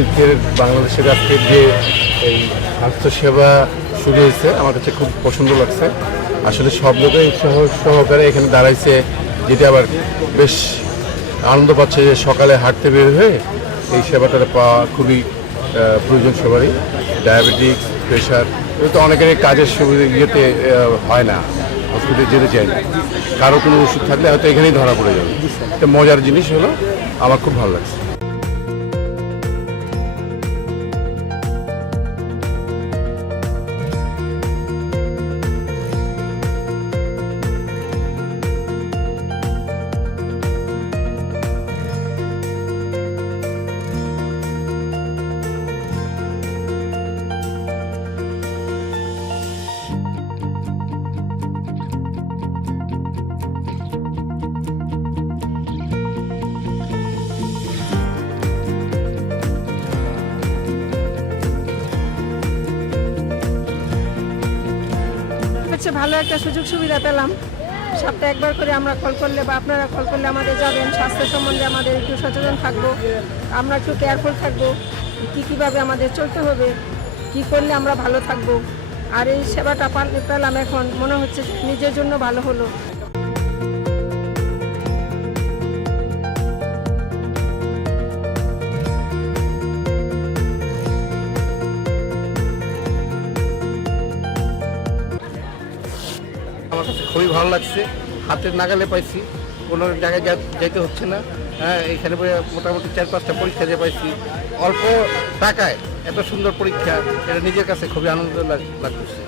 দিকের বাংলাদেশের আজকে যে এই স্বাস্থ্যসেবা শুরু হয়েছে আমার কাছে খুব পছন্দ লাগছে। আসলে সব লোকেই উৎসাহ সহকারে এখানে দাঁড়াইছে, যেটা আবার বেশ আনন্দ পাচ্ছে যে সকালে হাঁটতে বের হয়ে এই সেবাটা পাওয়া খুবই প্রয়োজন সবারই। ডায়াবেটিক্স, প্রেশার, এগুলো তো অনেকের কাজের সুবিধা ইয়েতে হয় না, হসপিটালে যেতে চায় না, কারো কোনো ওষুধ থাকলে হয়তো এখানেই ধরা পড়ে যাবে। একটা মজার জিনিস হলো, আমার খুব ভালো লাগছে। ভালো একটা সুযোগ সুবিধা পেলাম। সপ্তাহে একবার করে আমরা কল করলে বা আপনারা কল করলে আমাদের যাবেন, স্বাস্থ্য সম্বন্ধে আমাদের একটু সচেতন থাকবো, আমরা একটু কেয়ারফুল থাকবো, কীভাবে আমাদের চলতে হবে, কি করলে আমরা ভালো থাকবো। আর এই সেবাটা পেলাম, এখন মনে হচ্ছে নিজের জন্য ভালো হলো। আমার কাছে খুবই ভালো লাগছে, হাতের নাগালে পাইছি, কোনো জায়গায় যাইতে হচ্ছে না। হ্যাঁ, এখানে মোটামুটি 4-5টা পরীক্ষা দিয়ে পাইছি অল্প টাকায়। এত সুন্দর পরীক্ষা, এটা নিজের কাছে খুবই আনন্দ লাগতেছে।